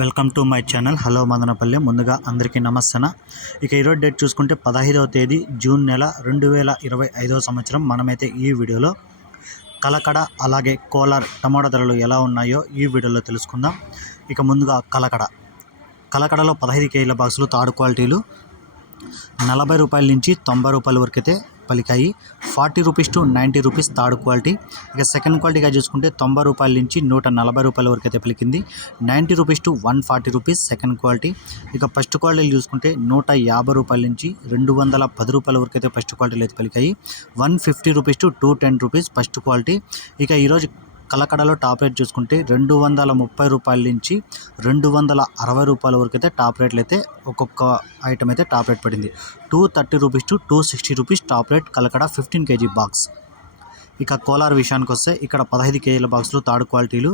Welcome to my channel. Hello Madanapalle. ముందుగా అందరికీ నమస్తన ఇక ఈరోజు డేట్ చూసుకుంటే పదహైదవ తేదీ జూన్ నెల రెండు వేల ఇరవై ఐదవ సంవత్సరం. మనమైతే ఈ వీడియోలో కలకడ అలాగే కోలార్ టమాటా ధరలు ఎలా ఉన్నాయో ఈ వీడియోలో తెలుసుకుందాం. ఇక ముందుగా కలకడ. కలకడలో పదహైదు కేజీల బాక్సులు తాడు క్వాలిటీలు. నలభై రూపాయల నుంచి తొంభై రూపాయల వరకు అయితే పలికాయి forty rupees to ninety rupees third quality. ఇక సెకండ్ క్వాలిటీగా చూసుకుంటే తొంభై రూపాయల నుంచి నూట నలభై రూపాయల వరకు అయితే పలికింది. Ninety rupees to one forty rupees second quality. ఇక ఫస్ట్ క్వాలిటీలు చూసుకుంటే నూట యాభై రూపాయల నుంచి రెండు వందల పది రూపాయల వరకు అయితే ఫస్ట్ క్వాలిటీలు అయితే పలికాయి. One fifty rupees to two ten rupees first quality. ఇక ఈరోజు కలకడలో టాప్ రేట్ చూసుకుంటే రెండు వందల ముప్పై రూపాయల నుంచి రెండు వందల అరవై రూపాయల వరకు అయితే టాప్ రేట్లు అయితే ఒక్కొక్క ఐటమ్ అయితే టాప్ రేట్ పడింది. Two thirty rupees to two sixty rupees top rate Kalakada fifteen KG box. ఇక కోలార్ విషయానికి వస్తే ఇక్కడ పదహైదు కేజీల బాక్సులు థర్డ్ క్వాలిటీలు.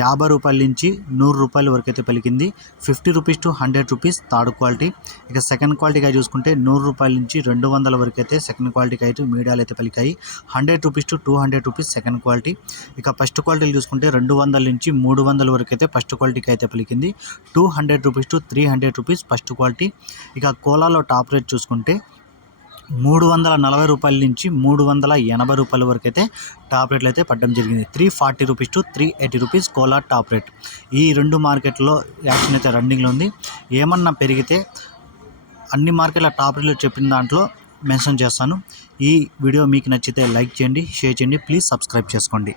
యాభై రూపాయల నుంచి నూరు రూపాయల వరకు అయితే పలికింది. Fifty rupees to hundred rupees third quality. ఇక సెకండ్ క్వాలిటీగా చూసుకుంటే నూరు రూపాయల నుంచి రెండు వందల వరకు అయితే సెకండ్ క్వాలిటీకి అయితే మీడియాలు అయితే పలికాయి. Hundred rupees to two hundred rupees second quality. ఇక ఫస్ట్ క్వాలిటీలు చూసుకుంటే రెండు వందల నుంచి మూడు వందల వరకు అయితే ఫస్ట్ క్వాలిటీకి అయితే పలికింది. Two hundred rupees to three hundred rupees first quality. ఇక కోలాలో టాప్ రేట్ చూసుకుంటే మూడు వందల నలభై రూపాయల నుంచి మూడు వందల ఎనభై రూపాయల వరకు అయితే టాప్ రేట్లు అయితే పడడం జరిగింది. Three forty rupees to three eighty rupees Kolar top rate. ఈ రెండు మార్కెట్లో యాక్షన్ అయితే రన్నింగ్లో ఉంది. ఏమన్నా పెరిగితే అన్ని మార్కెట్ల టాప్ రేట్లు చెప్పిన దాంట్లో మెన్షన్ చేస్తాను. ఈ వీడియో మీకు నచ్చితే లైక్ చేయండి షేర్ చేయండి ప్లీజ్ సబ్స్క్రైబ్ చేసుకోండి.